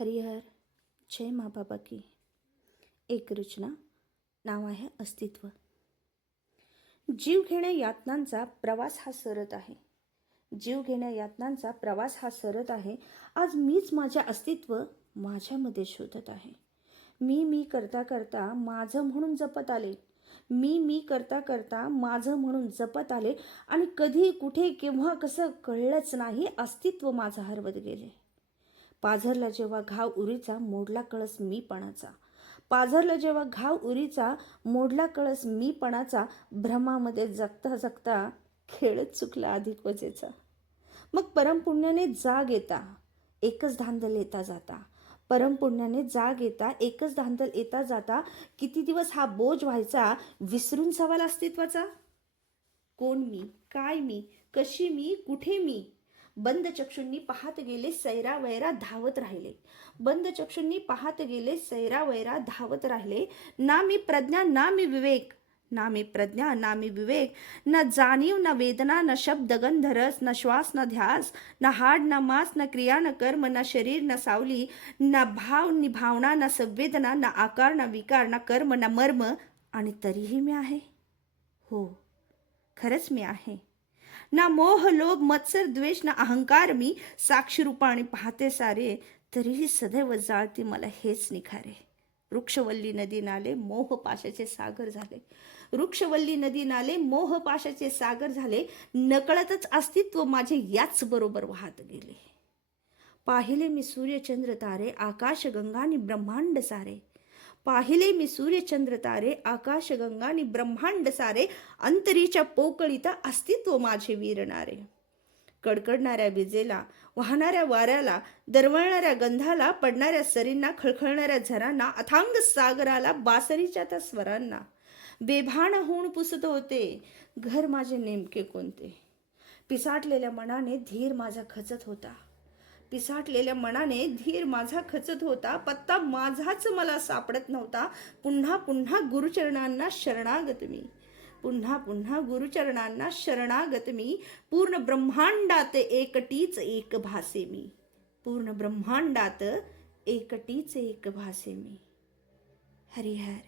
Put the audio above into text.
हरिहर जय माँ बाबा की एक रचना नाव आहे अस्तित्व. जीव घेण्या यातनांचा प्रवास हा सरत आहे. जीव घेण्या यातनांचा प्रवास हा सरत आहे. आज मीच माझे अस्तित्व माझ्यामध्ये शोधत आहे. मी करता करता माझं म्हणून जपत आले. मी करता करता माझं म्हणून जपत आले आणि कधी कुठे केव्हा कसं कळलंच नाही. अस्तित्व माझं हरवत गेले. पाझरला जेव्हा घाव उरीचा मोडला कळस मीपणाचा. पाझरला जेव्हा घाव उरीचा मोडला कळस मीपणाचा. भ्रमामध्ये जगता जगता खेळच चुकला अधिक वजेचा. मग परमपुण्याने जाग येता एकच धांदल येता जाता. परमपुण्याने जाग येता एकच धांदल येता जाता. किती दिवस हा बोज व्हायचा विसरून सवाल अस्तित्वाचा. कोण मी, काय मी, कशी मी, कुठे मी. बंद चक्षुंनी पाहत गेले सैरावैरा धावत राहिले. बंद चक्षुंनी पाहत गेले सैरावैरा धावत राहिले. ना मी प्रज्ञा ना मी विवेक, ना मी प्रज्ञा ना मी विवेक. न जाणीव न वेदना न शब्द गंध रस, न श्वास न ध्यास, न हाड न मास, न क्रिया न कर्म, न शरीर न सावली, न भाव नि भावना, न संवेदना, न आकार न विकार, न कर्म न मर्म. आणि तरीही मी आहे. हो, खरंच मी आहे. ना मोह लोभ मत्सर द्वेष ना अहंकार. मी साक्षी रूपाने पाहते सारे, तरीही सदैव जाळते मला हेच निखारे. वृक्षवल्ली नदी नाले मोह पाशाचे सागर झाले. वृक्षवल्ली नदी नाले मोह पाशाचे सागर झाले. नकळतच अस्तित्व माझे याच बरोबर वाहत गेले. पाहिले मी सूर्यचंद्र तारे आकाश गंगा आणि ब्रह्मांड सारे. पाहिले मी सूर्यचंद्र तारे आकाश गंगा आणि ब्रह्मांड सारे. अंतरीच्या पोकळीत अस्तित्व माझे विरणारे. कडकडणाऱ्या विजेला, वाहणाऱ्या वाऱ्याला, दरवळणाऱ्या गंधाला, पडणाऱ्या सरींना, खळखळणाऱ्या झरांना, अथांग सागराला, बासरीच्या त्या स्वरांना बेभान होऊन पुसत होते घर माझे नेमके कोणते. पिसाटलेल्या मनाने धीर माझा खचत होता. पिसाटलेल्या मनाने धीर माझा खचत होता. पत्ता माझाच मला सापडत नव्हता. पुन्हा पुन्हा गुरुचरणांना शरणागत मी. पुन्हा पुन्हा गुरुचरणांना शरणागत मी. पूर्ण ब्रह्मांडात एकटीच एक भासे मी. पूर्ण ब्रह्मांडात एकटीच एक भासे मी. हरिहर.